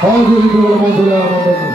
সহযোগী কৰিবলৈ মঞ্চলৈ আৰম্ভ কৰিম।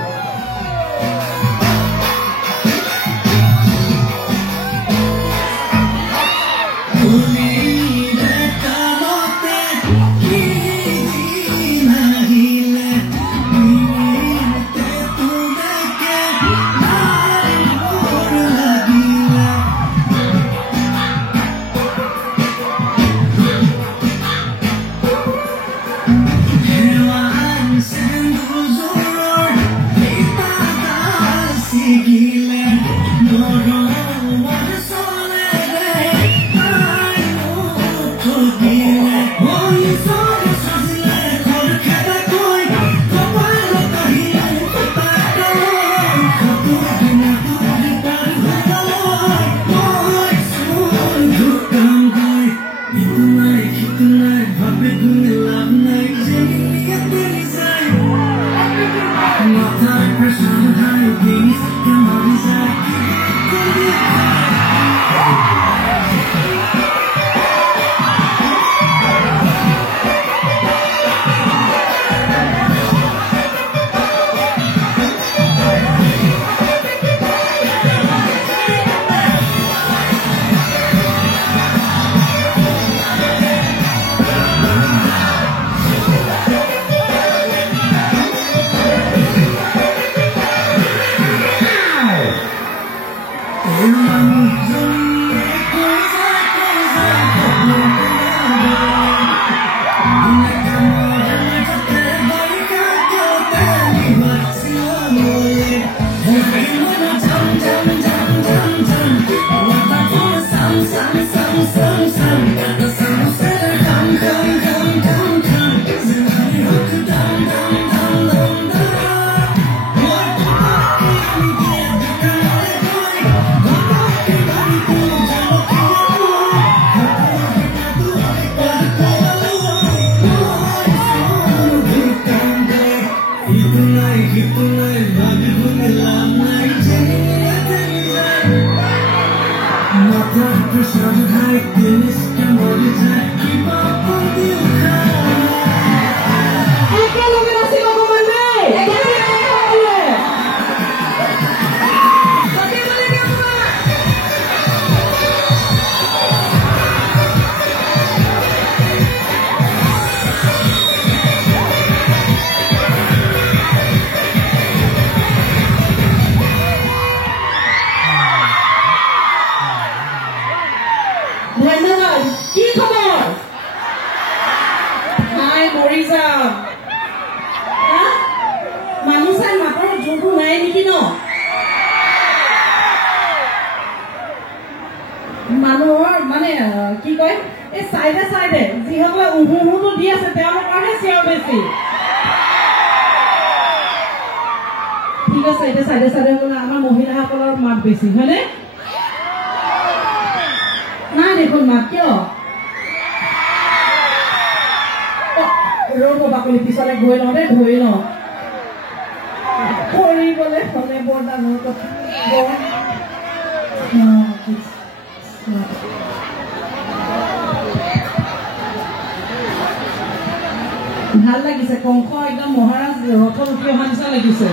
ভাল লাগিছে কংস একদম মহাৰাজ ৰথত উঠি অহা নিচিনা লাগিছে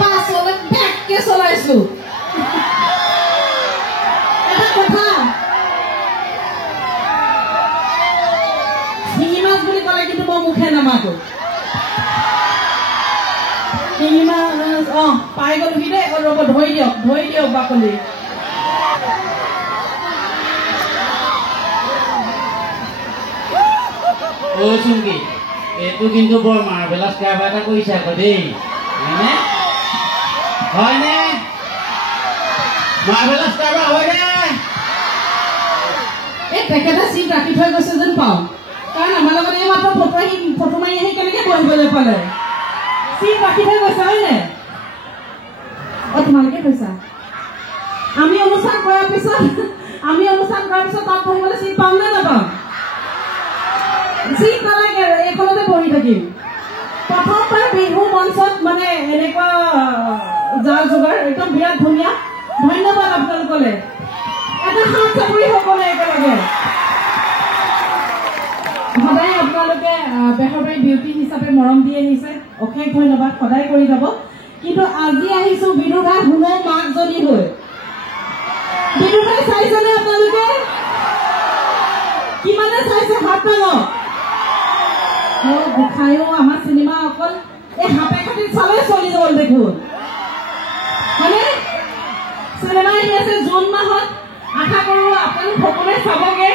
পাছলে বেককে চলাইছো এটা কথা শিঙি মাছ বুলি ক'লে কিন্তু মই মুখে নামাতো শিঙি মাছ পাই গ'লোহি দেই ৰ'ব ধৰি দিয়ক বাকলি চুমকি এইটো কিন্তু বৰ মাৰ্ভেলাছ কাম এটা কৰিছে আকৌ দেই হয়নে মাৰ্ভেলাছ কাম হয়নে এই তেখেতে চিট ৰাখি থৈ গৈছে যেন পাওঁ কাৰণ আমাৰ লগত এই মাত্ৰ ফটো মাৰি আহি কেনেকৈ বহিবলৈ পালে চিট ৰাখি থৈ গৈছে হয়নে তোমালোকে কৈছা আমি অনুষ্ঠান কৰাৰ পিছত তাত বহিবলৈ চিট পাম নে নাপাম চিট নালাগে এইখনতে বহি থাকিম প্ৰথমবাৰ বিহু মঞ্চত মানে এনেকুৱা যাৰ যোগাৰ একদম বিৰাট ধুনীয়া সকলে এটা হাত চাপৰি সকলে একেলগে সদায় আপোনালোকে বেহৰবাৰী বিউটি হিচাপে মৰম দি আহিছে অশেষ ধন্যবাদ সদায় কৰি যাব কিন্তু আজি আহিছো বিনুধা শুনো মাকজনী হৈ বিনুধাই চাইছেনে আপোনালোকে কিমানে চাইছে হাত পাঙক গোসাঁইও আমাৰ চিনেমা অকল এই হাতে খাটিত চালে চলি গ'ল দেখোন হয়নে চিনেমা আহি আছে জুন মাহত আশা কৰো আপোনালোক সকলোৱে চাবগে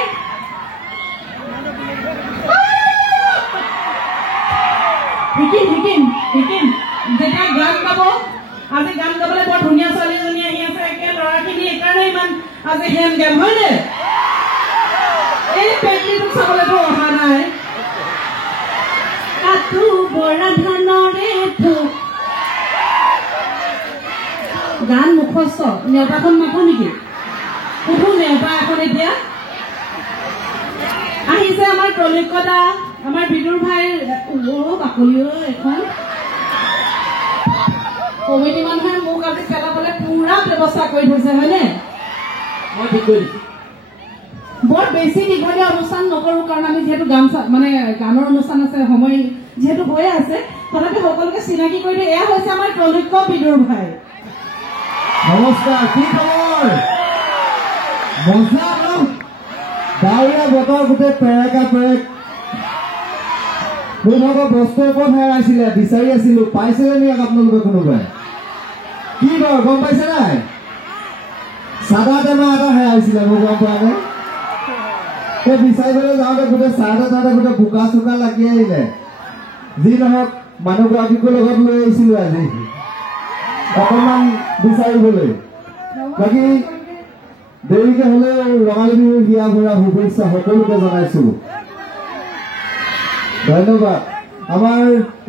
শিকিম যেতিয়া গান গাব আজি গান গাবলৈ বৰ ধুনীয়া ছোৱালীজনী আহি আছে একে ল'ৰাখিনি এইকাৰণে ইমান আজি হেম গেম হয়নে এই পেণ্টিটোক চাবলৈতো অহা নাই কাটো বৰা ধানৰে থোক গান মুখস্থ নেওতাখন মাথো নেকি সুধো নেওতা এখন এতিয়া আহিছে আমাৰ ত্ৰৈলোক্যদা আমাৰ বিদুৰ ভাইৰ বাকলিও এখন কমিটি মানুহে মোক আজি পেলাবলৈ পুৰা ব্যৱস্থা কৰি থৈছে হয়নে মই ঠিক কৰি দিছোঁ বৰ বেছি দীঘলীয়া অনুষ্ঠান নকৰোঁ কাৰণ আমি যিহেতু গান মানে গানৰ অনুষ্ঠান আছে সময় যিহেতু হৈয়ে আছে তথাপি সকলোকে চিনাকি কৰি দিয়ে এয়া হৈছে আমাৰ ত্ৰৈলোক্য বিদুৰ ভাই নমস্কাৰ কি খবৰ মজা ন ডাৱৰীয়া বতৰ গোটেই পেৰেকা পেৰেক মোৰ ভাগৰ বস্তুৰ ওপৰত হেৰাইছিলে বিচাৰি আছিলো পাইছিলে নেকি আপোনালোকে কোনোবাই কি বাৰু গম পাইছে নাই চাদা টেমা এটা হেৰাইছিলে মোৰ গম পোৱা নাই সেই বিচাৰিবলৈ যাওঁতে গোটেই চাদা তাতে গোটেই বোকা চোকা লাগি আহিলে যি নহওক মানুহগৰাকীকো লগত লৈ আহিছিলো আজি অকণমান বিচাৰিবলৈ বাকী দেৰিকে হলে ৰঙালী বিহুৰ হিয়া ভৰা শুভেচ্ছা সকলোকে জনাইছো ধন্যবাদ আমাৰ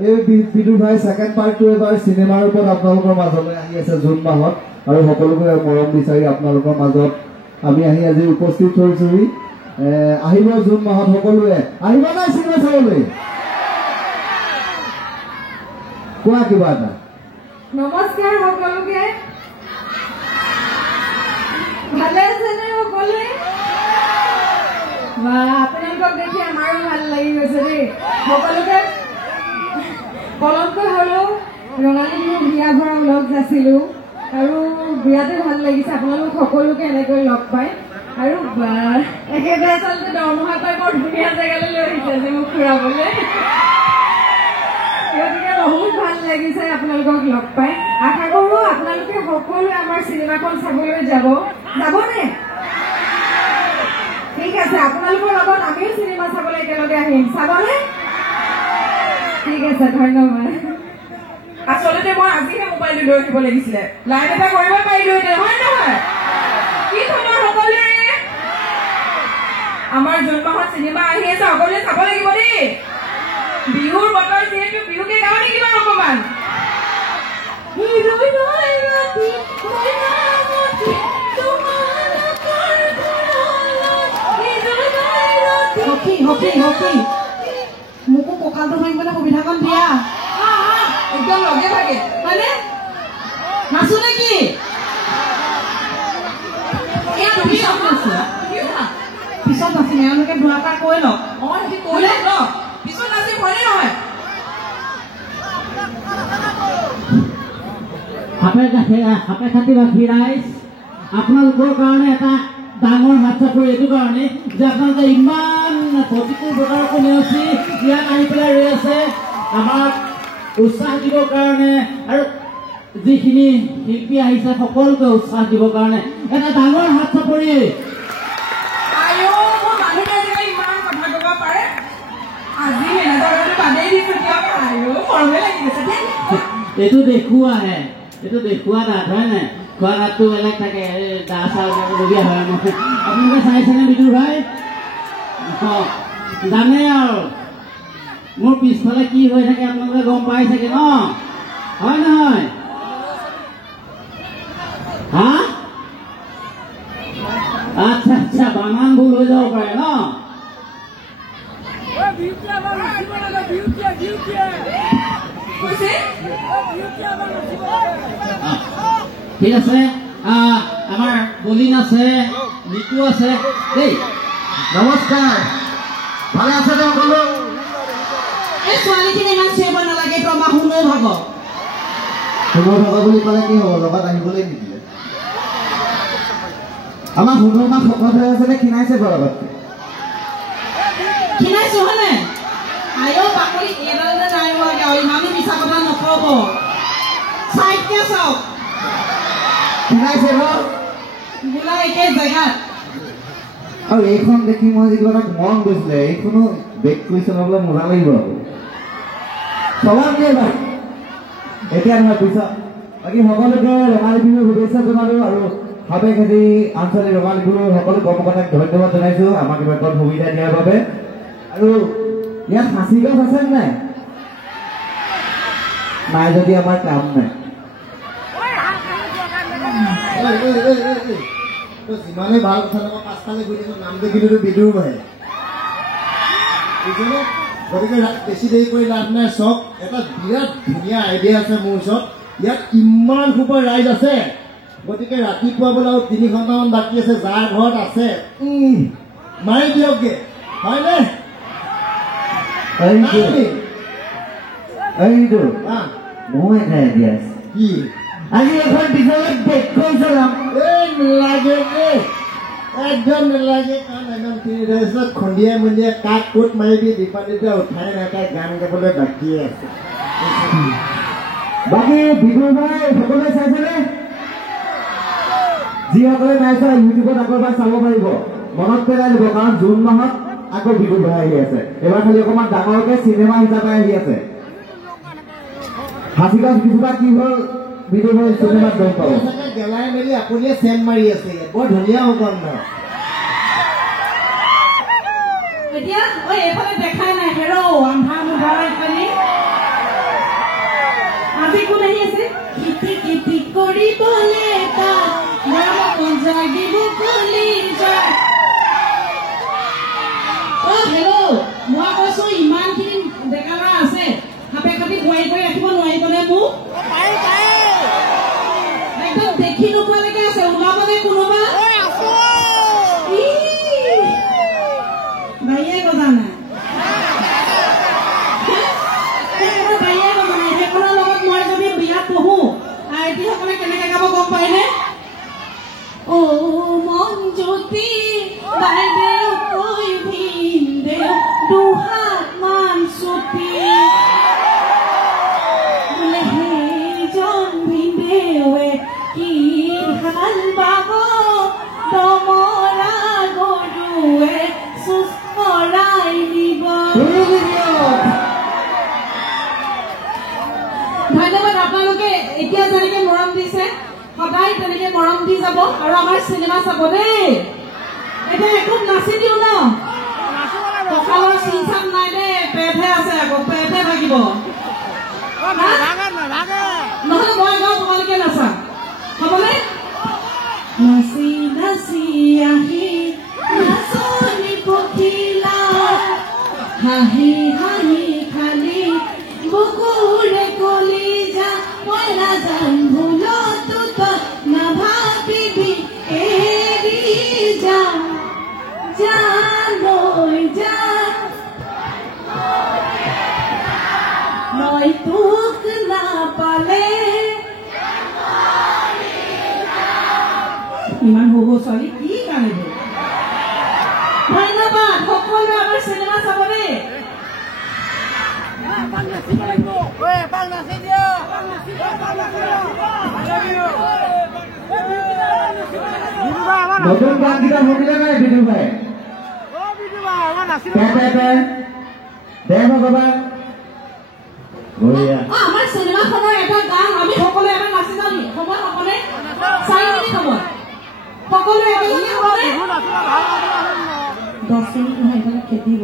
এই বিদুৰ ভাই ছেকেণ্ড পাৰ্টটো এবাৰ চিনেমাৰ ওপৰত আপোনালোকৰ মাজলৈ আহি আছে জুন মাহত আৰু সকলোকে মৰম বিচাৰি আপোনালোকৰ মাজত আমি আহি আজি উপস্থিত হৈছোহি আহিব জুন মাহত সকলোৱে আহিব নাই চিনেমা চাবলৈ কোৱা কিবা এটা নমস্কাৰ সকলোকে ভালে আছেনে সকলোৱে আপোনালোকক দেখি আমাৰো ভাল লাগি গৈছে দেই সকলোকে কলমকৈ হ'লেও ৰঙালী বিহু বিয়া ভৰা লগ আছিলো আৰু বিৰাতে ভাল লাগিছে আপোনালোক সকলোকে এনেকৈ লগ পাই আৰু একেবাৰে আচলতে দৰমহা পাই বৰ ধুনীয়া জেগালৈ লৈ আহিছে যে মোক ফুৰাবলৈ গতিকে বহুত ভাল লাগিছে আপোনালোকক লগ পাই আশা কৰো আপোনালোকে সকলোৱে আমাৰ চিনেমাখন চাবলৈ যাবনে ঠিক আছে আপোনালোকৰ লগত আমিও চিনেমা চাবলৈ একেলগে আহিম চাবনে ঠিক আছে ধন্যবাদ আচলতে মই আজিহে মোবাইলটো লৈ আহিব লাগিছিলে লাইভ এটা কৰিব পাৰিলোহেঁতেন হয় নহয় কি খবৰ সকলোৰে আমাৰ জুন মাহত চিনেমা আহি আছে সকলোৱে চাব লাগিব দেই বিহুৰ বতৰ যিহেতু বিহুকে গাওঁ নেকি বাৰু অকণমান মোকো কঁকালটো ভাঙিবলৈ সুবিধাকণ দিয়া একদম লগে ভাগে হয়নে নাচো নেকি পিছত নাচিম এওঁলোকে দুআষাৰ কৈ লওক কৈ লওক ন পিছত নাচিম হয়নে নহয় হাতে খাতি বাকী ৰাইজ আপোনালোকৰ কাৰণে এটা ডাঙৰ হাত চাপৰি এইটো কাৰণে যে আপোনালোকে ইমান প্ৰতিকূল বতৰকো নেওচি ইয়াত আহি পেলাই ৰৈ আছে আমাক উৎসাহ দিবৰ কাৰণে আৰু যিখিনি শিল্পী আহিছে সকলোকে উৎসাহ দিবৰ কাৰণে এটা ডাঙৰ হাত চাপৰি এইটো দেখুৱাহে এইটো দেখুওৱা দাঁত হয় নাই খোৱা দাঁতটো বেলেগ থাকে দা চাবলগীয়া হয় আপোনালোকে চাইছেনে বিদুৰ ভাই জানে আৰু মোৰ পিছফালে কি হৈ থাকে আপোনালোকে গম পাই চাগে ন হয় নহয় হা আচ্ছা আচ্ছা বানান ভুল হৈ যাব পাৰে ন ঠিক আছে আমাৰ বলিন আছে, নিকু আছে দেই। নমস্কাৰ, ভালে আছে নে সকলো? এই ছোৱালীখিনি ইমান চিঞৰিব নালাগে, তো আমাৰ শুনো ভাগ শুনো ভাগ বুলি ক'লে কি হ'ব? লগত আহিবলৈ নিদিলে। আমাৰ শুনো মাক শকত হৈ আছে নে ক্ষীণাইছে বাৰু আগতকৈ? ক্ষীণাইছো হয়নে? আইও বাকলি এডালতে নাৰিব লাগে আৰু ইমানো মিছা কথা নকব। চাইডকে চাওক, ক্ষীণাইছে ন? বোলা একে জেগাত। আৰু এইখন দেখি মই যি কিবা এটা মন গৈছিলে, এইখনো বেক কৰি চলাবলৈ মজা লাগিব আকৌ। চলাম কি এবাৰ? এতিয়া নহয় পিছত। বাকী সকলোকে ৰঙালী বিহুৰ শুভেচ্ছা জনালো আৰু সাবেখেতি আঞ্চলিক ৰঙালী বিহুৰ সকলো কৰ্মকৰ্তাক ধন্যবাদ জনাইছো আমাক ইমান সুবিধা দিয়াৰ বাবে। আৰু ইয়াত ফাঁচি গছ আছে নাই? নাই যদি আমাৰ কাম নাই। যিমানেই ভাল কথা নহয়, পাঁচফালে গৈ থাকো, নাম দেখিলেতো বিদুৰ বাঢ়ে। গতিকে বেছি দেৰি কৰি লাভ নাই। চব এটা বিৰাট ধুনীয়া আইডিয়া আছে মোৰ ওচৰত। ইয়াত ইমান সোপা ৰাইজ আছে, গতিকে ৰাতিপুৱা বোলে আৰু 3 ঘণ্টামান বাকী আছে। যাৰ ঘৰত আছে মাৰি দিয়কগে, হয়নে? মই এটা আইডিয়া আছে। কি? আজি এখন পিছলৈ বেক কৰি চলাম। নালাগে দেই, একদম নালাগে। কাৰণ একদম 3 বছৰত খন্দিয়াই মন্দিয়াই কাক ক'ত মাৰিবি দীপালীটো উঠাই নাপাই গান গাবলৈ বাকী আছে। বাকী বিহু ভাই সকলোৱে চাইছেনে? যিসকলে নাই চোৱা ইউটিউবত আকৌ এবাৰ চাব পাৰিব, মনত পেলাই দিব। কাৰণ জুন মাহত আকৌ বিহু ভাই আহি আছে। এবাৰ খালি অকণমান ডাঙৰকে চিনেমা হিচাপে আহি আছে। হাতীগছ কিছুবা কি হ'ল বিহু ভাই চিনেমাত গম পাব। গেলাই মেলি আপুনিয়ে চেন মাৰি আছে, বৰ ধুনীয়া সুগন্ধ। এতিয়া ঐ এইফালে দেখাই নাই হেৰ' আন্ধা মুধাৰ এইফালে আজি কোন আহি আছে? কিটি কিটি কৰিবলে জাগিব কলি যায়। হেল্ল', মই কৈছো ইমানখিনি ডেকা ল'ৰা আছে, হাতে কাটি বোৱাৰী কৰি ৰাখিব নোৱাৰিবনে মোক? একদম দেখি নোপোৱালৈকে আছে, ওলাবনে কোনোবা? গাড়ীয়ে গজা নাই, গাড়ীয়ে গজা নাই। সেইখনৰ লগত মই যদি বিয়াত পঢ়ো, আইটিসকলে কেনেকে গাব গম পায়নে? ও মন জ্যোতি বাইদেউ কৈ ভিনদেউ দুহাত মান ছুটি বোলে সেইজন ভিনদেৱে কি ভাল পাব তমৰা গৰুৱে চুচ কৰাই দিব। ধন্যবাদ। আপোনালোকে এতিয়া যেনেকে মৰম দিছে সদায় তেনেকে মৰম দি যাব আৰু আমাৰ চিনেমা চাব দেই। এতিয়া একো নাচি দিও ন, কঁকালৰ চিন চাম নাই দেই, পেটহে আছে, আকৌ পেটহে ভাগিব। নহলে মই গৈ তোমালোকে নাচা, হ'বনে? নাচি নাচি আহি নাচনি পখিলা হাঁহি হাঁহি খালি বুকুৰে কলিজা মই নাজান ভুলতো তই নাভাবিবি এৰি যা জানৈ যা মই তোক নাপালে। ইমান সৰু ছোৱালী কি গানিব? ধন্যবাদ। সকলোৱে আমাৰ চিনেমা চাব দেই। নতুন গান কেইটা শুনিলে নাই বিদু ভাই? দে ভগৱান আমাৰ চিনেমাখনৰ এটা গান আমি সকলোৱে এবাৰ নাচি যাম। সময় সকলোৱে 4 মিনিট সময়, সকলোৱে একেলগে হ'বনে? 10 মিনিট নহয়, এইফালে খেদিব।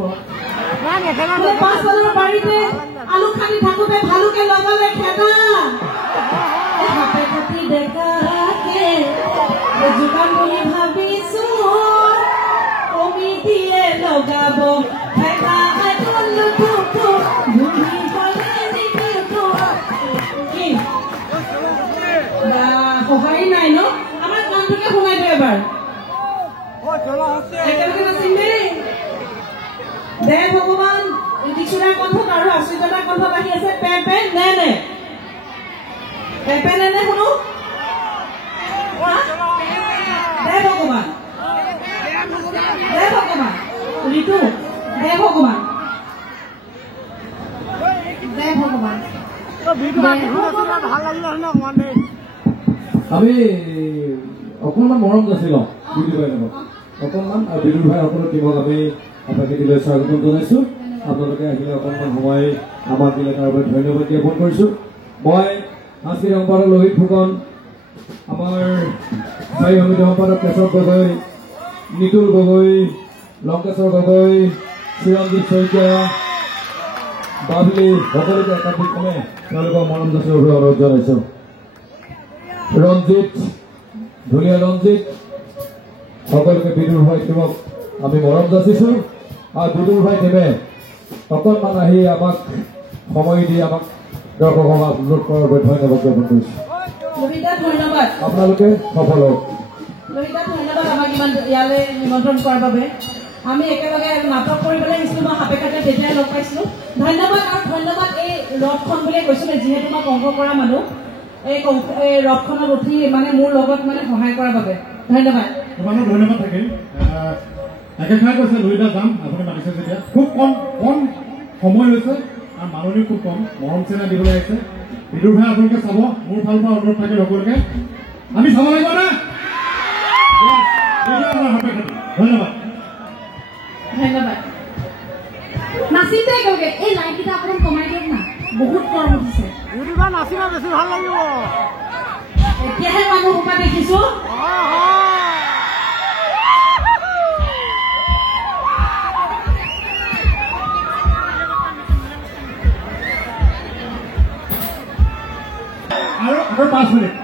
5 বজাৰ বাৰীতে আলু খানি থাকোতে ভালুকে লগালে খেদা হাতে কাটি ডেকাকে যোগান বুলি ভাবিছো কমিটিয়ে লগাব খেদা সহায় নাই ন? আমাৰ গান মাতটোকে শুনাই দিওঁ এবাৰ একেলগে নাচিম দেই দে ভগৱান দীক্ষিণাৰ কণ্ঠত আৰু আশ্চৰ্যতাৰ কণ্ঠত আহি আছে পে পে নে নে পে পে নে নে শুনো দে ভগৱান ঋতু দে ভগৱান দে ভগৱান আমি অকণমান মৰম যাচি লওঁ বিদুৰ ভাইৰ লগত অকণমান আৰু বিদুৰ ভাই সকলো টিমক আমি আপাকেটিলৈ স্বাগতম জনাইছোঁ আপোনালোকে আহিলে অকণমান সময় আমাক দিলে তাৰ বাবে ধন্যবাদ জ্ঞাপন কৰিছোঁ মই সাংস্কৃতিক সম্পাদক লোহিত ফুকন আমাৰ স্থায়ী সমিতি সম্পাদক কেশৱ গগৈ নিতুল গগৈ লংকেশ্বৰ গগৈ চিৰঞ্জিত শইকীয়া বাবলি সকলোকে একাধিক্ৰমে তেওঁলোকক মৰম যাচিৰ বাবে অনুৰোধ জনাইছোঁ ৰঞ্জিত ধুনীয়া ৰঞ্জিত সকলোকে বিদুৰ ভাই টিমক আমি মৰম যাচিছোঁ আৰু বিদুৰ ভাই টিমে অকণমান আহি আমাক সময় দি আমাক দৰ্শকক আপলোড কৰাৰ বাবে ধন্যবাদ জ্ঞাপন কৰিছোঁ ধন্যবাদ আপোনালোকে সফল হওক লোহিতা ধন্যবাদ আমাক ইমান ইয়ালৈ নিমন্ত্ৰণ কৰাৰ বাবে আমি একেলগে নাটক কৰিবলৈ আহিছিলোঁ মই সাপে কাটে তেতিয়াই লগ পাইছিলোঁ ধন্যবাদ আৰু ধন্যবাদ এই ৰথখন বুলিয়ে কৈছিলোঁ যিহেতু মই অংক কৰা মানুহ এই ৰথখনত উঠি মানে মোৰ লগত মানে সহায় কৰাৰ বাবে ধন্যবাদ তোমালোক ধন্যবাদ থাকিল একেষাৰে কৈছে লোহিতা যাম আপুনি মাতিছে যেতিয়া খুব কম সময় হৈছে আৰু মানুহখিনি খুব কম মৰম চেনা দিবলৈ আহিছে বিদুৰ ভাই আপোনালোকে চাব মোৰ ফালৰ পৰা অনুৰোধ থাকিল সকলোকে আমি চাব লাগিব না ধন্যবাদ ধন্যবাদ নাচিম দে একেলগে এই লাইটকেইটা অকণমান কমাই দিয়ক না বহুত গৰম উঠিছে নাচিবা বেছি ভাল লাগিব এতিয়াহে মানুহ সোপা দেখিছোঁ আৰু 5 মিনিট